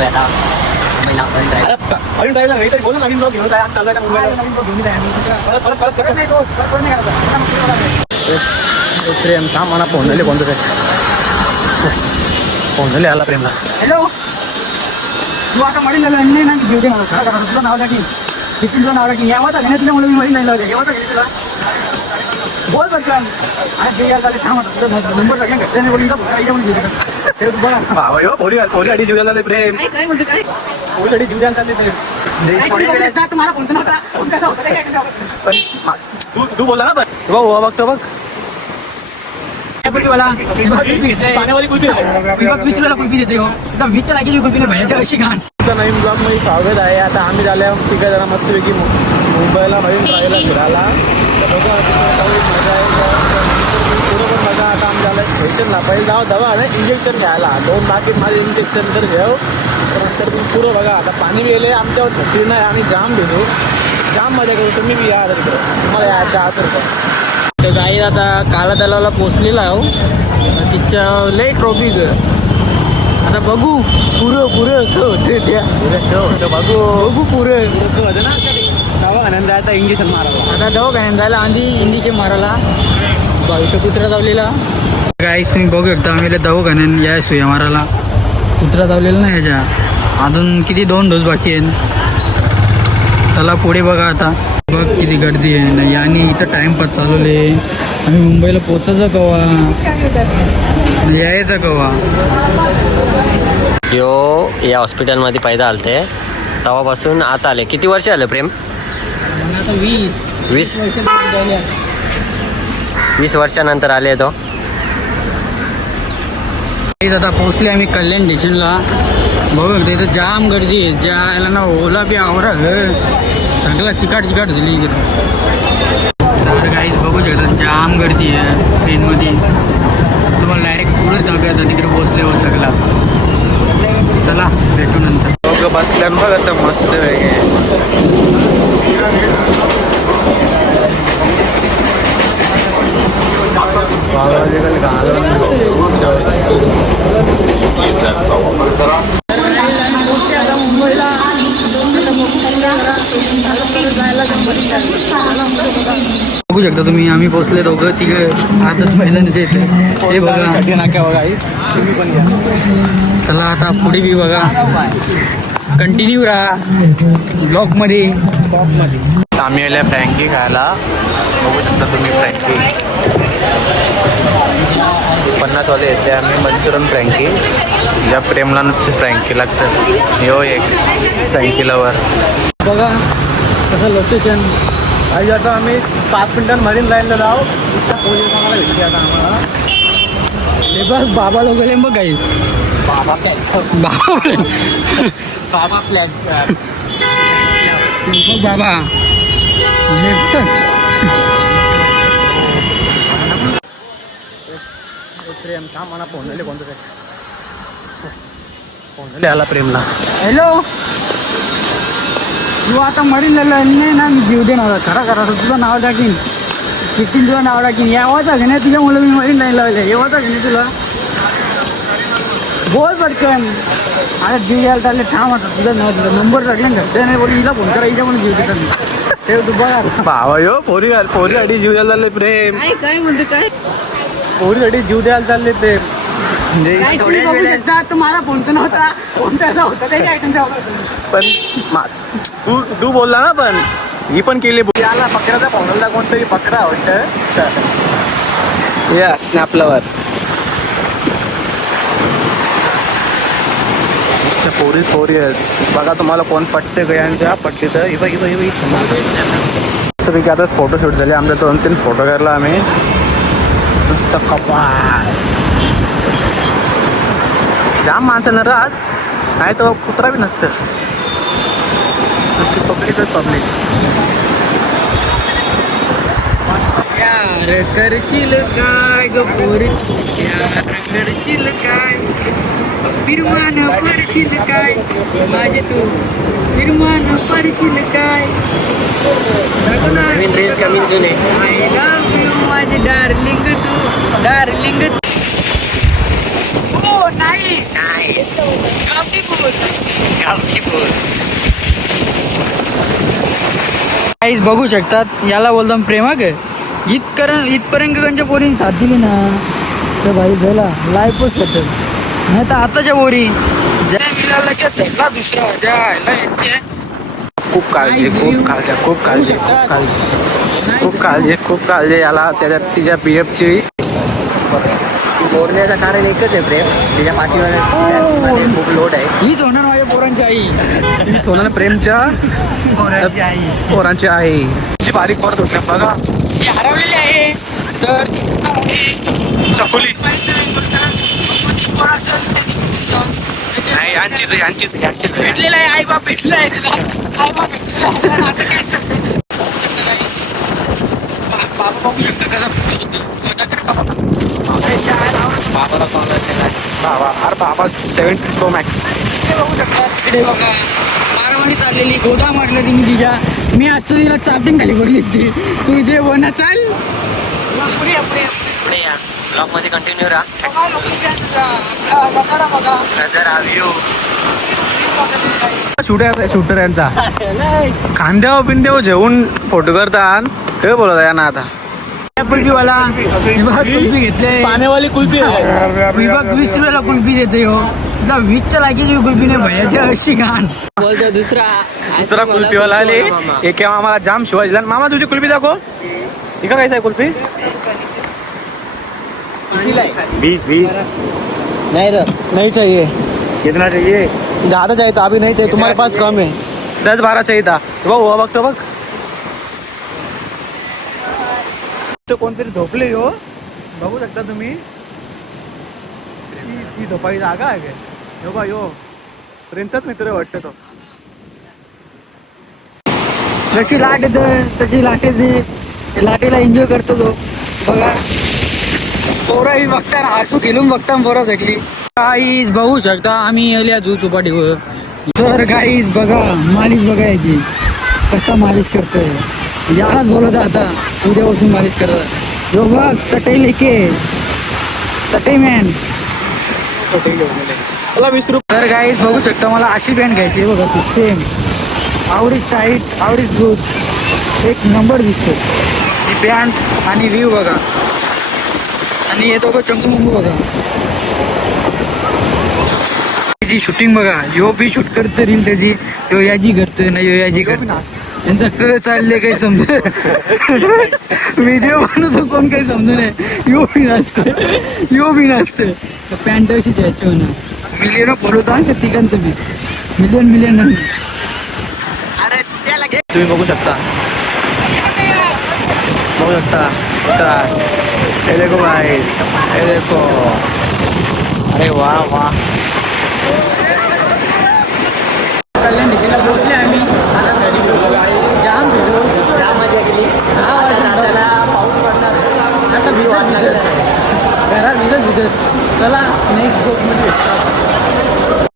जातोय आता मुंबईला मरीन ड्राईव्ह. मरीन ड्राईव्हला काहीतरी बोलू नवीन ब्लॉग घेऊन जाय चाललाय का मुंबईला. प्रेम का मला फोन झाले कोणतं काय फोन झाले आला प्रेमला. हॅलो तू आता मरीन झालं नाही ना घेऊ दे मला तुझं नाव टाकी तुझं नाव टाकी यावाचा घेण्यातल्यामुळे मी मरीन नाही लावले यावाचा घेणे तुला बोल बरं आणि ते यार झाले थांब नंबर टाकेन घरच्याने बोलून ते बघा भावा यो पोरी अडी जीव द्यायला प्रेम काय म्हणतो काय पोरी अडी जीव द्यायला चालले प्रेम. तुम्हाला कोणतं नव्हता पण तू बोलला ना बघ बघतो बघ पाण्यावाली कुल्फी विसरूला कुल्फी देते हो वीस लागेल कुल्फी भयाच्या अशी घाण. नवीन ब्लॉग मध्ये स्वागत आहे. आता आम्ही झाल्या तिघा जरा मस्तपैकी मुंबईला मरीन ड्राईव्हला फिरायला बघा मजा आहे पुढं पण बघा. आता आम्ही झालं स्टेशनला पहिले जाऊ दवा ना इंजेक्शन घ्यायला 2 बाकीत माझे इंजेक्शन तर घेऊ तर नंतर मी पुरं बघा. आता पाणी गेले आमच्यावर छत्री नाही आम्ही जाम भेटू जाम मजा करू तुम्ही बी या तिकडे तुम्हाला यायचं असेल तर काही आता काला तलावाला पोचलेला आहो तिच्या लई ट्रॉफिक आता बघू पुरं बघू पुरं ना दवाखान्यात जायचा इंजेक्शन मारायला. आता दवाखान्यात जायला आधी इंजेक्शन मारायला इथं कुत्रा चावलेला काहीच तुम्ही बघू शकता आम्ही दवाखान्यात या सुया मारायला कुत्रा चावलेला ना ह्याच्या अजून किती 2 डोस बाकी आहेत. चला पुढे बघा आता बघ किती गर्दी आहे नाही आणि इथं टाइमपास चालवले. आम्ही मुंबईला पोचायचं कवा यायचं कवा. यो या हॉस्पिटलमध्ये पैदा आलते तेव्हापासून आता आले. किती वर्ष आले प्रेम? आता 20 वर्षानंतर आले तो. आता पोहोचले आम्ही कल्याण स्टेशनला बघू इथं जाम गर्दी आहे ज्याला ना ओला बी आवरा सगळं चिकाट दिली तर काहीच बघू शकतात जाम गर्दी आहे ट्रेनमध्ये. तुम्हाला डायरेक्ट पुढंच जाऊ आता तिकडे पोहोचले हो सगळा. चला भेटू नंतर बसल्या बघ असं मस्त बघू शकता तुम्ही आम्ही पोहोचले दोघं तिघं आताच मैदानाचे हे बघा नाक्या बघा तुम्ही पण घ्या. चला आता पुढे बी बघा कंटिन्यू राहा ब्लॉगमध्ये. आम्ही आल्या फ्रँकी खायला बघू शकता तुम्ही. फ्रँकी 50 वाले येते आम्ही मंचुरियन फ्रँकी ज्या प्रेमला नुसतीच फ्रँकी लागतं. यो एक फ्रँकीला वर बघा कसं लोकेशन. आणि आता आम्ही 5 मिनिटांत मरीन लाईनला जाऊ. आम्हाला भेटते आता आम्हाला हे बघ बाबा लोक गेले बघ काही बाबा फ्लॅग बाबा प्रेम का मला फोन झाले कोणतं काय फोन झाले आला प्रेमला. हॅलो तू आता मरीन नाही ना मी जीव देणार खरा तुझं नाव टाकीन किती तुझं नाव टाकीन यावाचा घेणे तुझ्यामुळे मी मरीन नाही लावले येवाचा घेणे तुला बोल पटकन. आता जीव यायला चालले थांब आता तुझा नंबर टाकले घरच्या नाही बोलून तुला फोन करायच्या म्हणून जीव देतात ते तू बघा भावा यो पोरी अडी जीव द्यायला चालले प्रेम. काय म्हणते काय पोरी अडी जीव द्यायला चालले प्रेम म्हणजे तुम्हाला फोन तर नव्हता फोन त्याचा होता त्याच्या आयटमचा पण तू बोलला ना पण ही पण केली आला बकऱ्याचा फोनला कोणतरी बकरा वाटतं या स्नॅपलावर पोरी आहेत बघा. तुम्हाला कोण पटते गयांच्या पट्टी तर मस्तपैकी आताच फोटोशूट झाले आमच्या 2-3 फोटो काढला आम्ही. नुसतं कपाळ जाम माणसं न राहत नाही तर कुत्रा बी नसतं. पब्लिकच पब्लिक. यार करशील काय ग पोरी यार करशील काय फिरमान पडशील काय माझे तू फिरमान पडशील काय आय लव्ह यू माझे डार्लिंग तू डार्लिंग. नाही काहीच बघू शकतात याला बोलतो प्रेमाग इथपर्यंत त्यांच्या पोरीने साथ दिली ना तर भाई झाला लाईफच करतात. नाही तर आताच्या पोरी ज्या मिळाला की धरला दुसरा ज्या ह्याला येते. खूप काळजी खूप काळजी याला त्याच्यात तिच्या पीएफची. बोलण्याचं कारण एकच आहे प्रेम, तिच्या पाठीवर खूप लोड आहे. हीच होणार माझ्या पोरांची आई. हीच होणार प्रेमच्या पोरांची आहे. तिची बारीक पडत होत्या बघा. ती हरवलेली आहे तर चकोली नाही यांचीच भेटलेला आहे. आई बाप भेटलेला आहे तिला. आई बाप भेटलेला आहे. आता काय सांगायचं? बाबा बघू शकता कसा बाबाला बाबा 70 Pro Max. बघू शकता तिकडे बघा मारामारी चाललेली. गोदा म्हटलं तिने तिच्या. मी असतो तिला चापिंग खाली पडलीस ती. तू जे बोलणं चाल पुढे पुढे या ब्लॉग मध्ये कंटिन्यू राहा. शूटर यांचा खांद्यावर पिंद्यावर जेवून फोटो करतात. काय बोलत आहे ना आता कुल्फीवाला कुल्फी घेतले. पाण्यावाली कुल्फी विभाग 20 रुपयाला कुल्फी देते हो. तुला 20च्या लायकीची कुल्फी नाही भयाची अशी घाण. बोलतो दुसरा कुल्फीवाला आले. एक आम्हाला जाम शिवाजी. मामा तुझी कुल्फी दाखव. ठीक आहे आहे कुल्फी 20 नाही रे, नहीं चाहिए. कितना चाहिए? ज़्यादा चाहिए था, अभी नहीं चाहिए. तुम्हारे पास कम है. 10-12 चाहिए था. हुआ बघ तो बघ. तो कोणतरी झोपले हो. बघू शकता तुम्ही. ती झोपाई जागा आहे काय? यो बा यो प्रेमचाच मित्र वाटतं तो. जशी लाट येते तशी लाटेची लाटेला एन्जॉय करतो तो. बघा पोरं ही बघताना हसू घेऊन बघताना पोरं जगली. काहीच बघू शकता आम्ही आल्या जू चौपाटीवर. तर काहीच बघा मालिश बघायची कसा मालिश करतोय. यालाच बोलत आता उद्यापासून मालिश करत. जो बघ चटई लेके चटई मॅन. मला 20 रुपये. तर काहीच बघू शकता मला अशी पॅन्ट घ्यायची बघा ती सेम. आवडीच टाईट आवडीच दूध एक नंबर दिसतो. ती पॅन्ट आणि व्ह्यू बघा. आणि हे दोघं चंगू बघा. त्याची शूटिंग बघा. यो बी शूट करत रील त्याची. यो याची करत ना यो याची करत. यांचा क चालले काही समज व्हिडिओ बनवतो कोण काही समजू नये. यो बी नसते पॅन्ट अशी घ्यायची म्हणा. मिलियन फॉलो सांग का तिघांचं बी मिलियन नाही. तुम्ही बघू शकता ये देखो भाई ये देखो. अरे वा वा. कल्याण दिशेला पोहोचले आम्ही. आता गाडी जाम भेटलो. जाम मजा केली. आता पाऊस पडणार. भिजत घरात भिजत चला नेक्स्ट ग्रुपमध्ये भेटतो.